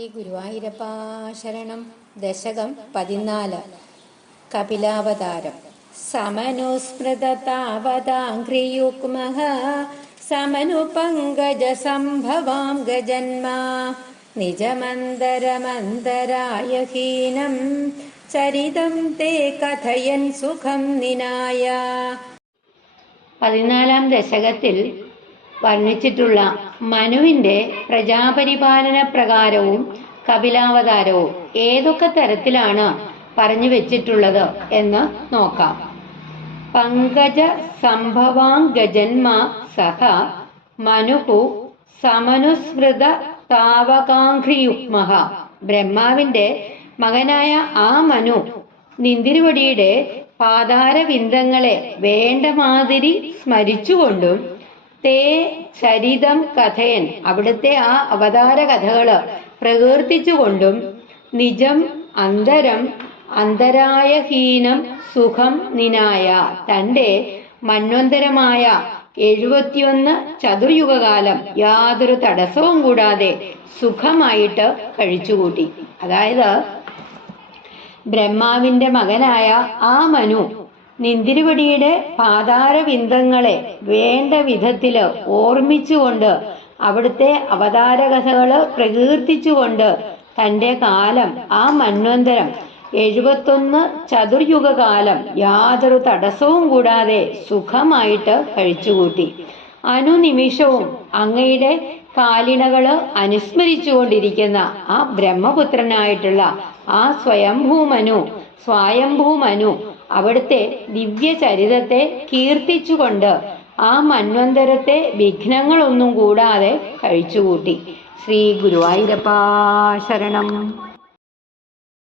ശ്രീ ഗുരുവായൂരപ്പാശരണം ദശകം പതിനാല്. കപിലാവതാരം. സമനുസ്മൃതതാവതാഘ്രിയുഗ്മഃ സമനു പങ്കജ സംഭവാം ഗജന്മാ. നിജമന്തരമന്തരായ ഹീനം. ചരിതം തേ കഥയൻ സുഖം നിനായ. പതിനാലാം ദശകത്തിൽ വർണിച്ചിട്ടുള്ള മനുവിന്റെ പ്രജാപരിപാലന പ്രകാരവും കപിലാവതാരവും ഏതൊക്കെ തരത്തിലാണ് പറഞ്ഞു വെച്ചിട്ടുള്ളത് എന്ന് നോക്കാം. പങ്കജ സംഭവാംഗജന്മാ സഹ മനുഹു സമനുസ്മൃത താവകാംഘ്രിയുക്മഹ ബ്രഹ്മാവിന്റെ മകനായ ആ മനു നിന്തിരുവടിയുടെ പാതാരവിന്ദങ്ങളെ വേണ്ട മാതിരി സ്മരിച്ചുകൊണ്ടും തേ ചരിതം കഥയൻ. അവിടുത്തെ ആ അവതാര കഥകൾ പ്രകീർത്തിച്ചുകൊണ്ടും നിജം അന്തരം അന്തരായ ഹീനം സുഖം നിനായ. തന്റെ മന്വന്തരമായ എഴുപത്തിയൊന്ന് ചതുർയുഗകാലം യാതൊരു തടസ്സവും കൂടാതെ സുഖമായിട്ട് കഴിച്ചുകൂട്ടി. അതായത് ബ്രഹ്മാവിന്റെ മകനായ ആ മനു നിന്തിരുവടിയുടെ പാതാരവിന്ദങ്ങളെ വേണ്ട വിധത്തിൽ ഓർമ്മിച്ചുകൊണ്ട് അവിടുത്തെ അവതാരകഥകൾ പ്രകീർത്തിച്ചുകൊണ്ട് തന്റെ കാലം ആ മന്വന്തരം എഴുപത്തൊന്ന് ചതുർയുഗകാലം യാതൊരു തടസ്സവും കൂടാതെ സുഖമായിട്ട് കഴിച്ചുകൂട്ടി. അനുനിമിഷവും അങ്ങയുടെ കാലിണകൾ അനുസ്മരിച്ചുകൊണ്ടിരിക്കുന്ന ആ ബ്രഹ്മപുത്രനായിട്ടുള്ള ആ സ്വയംഭൂമനു സ്വയംഭൂമനു അവിടുത്തെ ദിവ്യചരിതത്തെ കീർത്തിച്ചുകൊണ്ട് ആ മന്വന്തരത്തെ വിഘ്നങ്ങളൊന്നും കൂടാതെ കഴിച്ചുകൂട്ടി. ശ്രീ ഗുരുവായൂരപ്പ ശരണം.